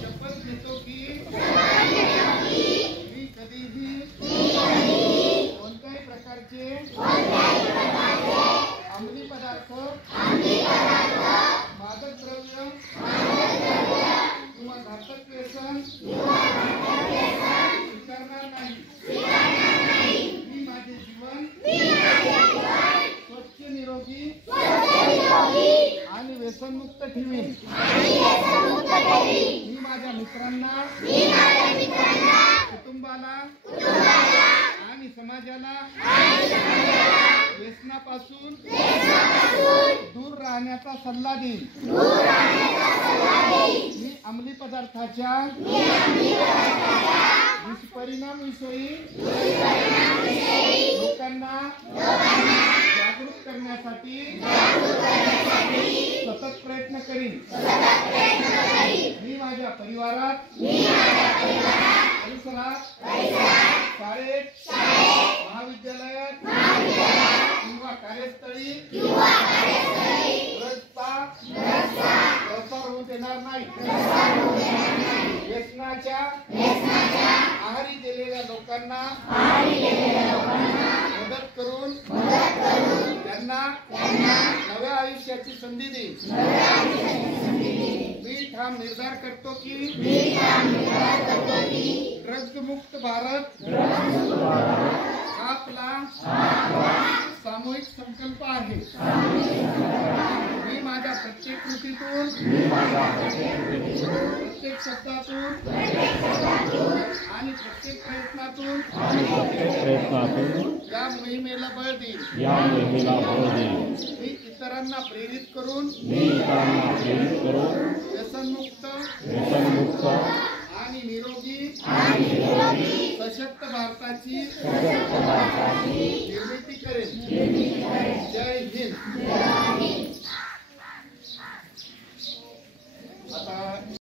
शपथ घेतो की मी कधीही कोणत्याही प्रकारचे अंमली पदार्थ, मादक द्रव्य किंवा घातक व्यसन स्वीकारणार नाही. मी माझे जीवन स्वच्छ, निरोगी आणि व्यसनमुक्त ठेवीन. मी माझ्या मित्रांना, कुटुंबाला आणि समाजाला व्यसनापासून दूर राहण्याचा सल्ला देईन. मी अंमली पदार्थाच्या दुष्परिणामांविषयी लोकांना जागरूक करण्यासाठी सतत प्रयत्न करीन. मी माझ्या परिवारात, परिसरात, शाळेत, महाविद्यालयात किंवा कार्यस्थळी प्रसार होऊ देणार नाही. व्यसनाच्या आहारी गेलेल्या लोकांना मदत करून त्यांना नव्या आयुष्याची संधी देईन. मी ठाम निर्धार करतो की ड्रग्ज मुक्त भारत हा आपला सामूहिक संकल्प आहे. मी माझ्या प्रत्येक कृतीतून, प्रत्येक शब्दातून आणि प्रत्येक प्रयत्नातून या मोहिमेला बळ देईन. मी इतरांना प्रेरित करून व्यसनमुक्त आणि निरोगी सशक्त भारताची निर्मिती करेन.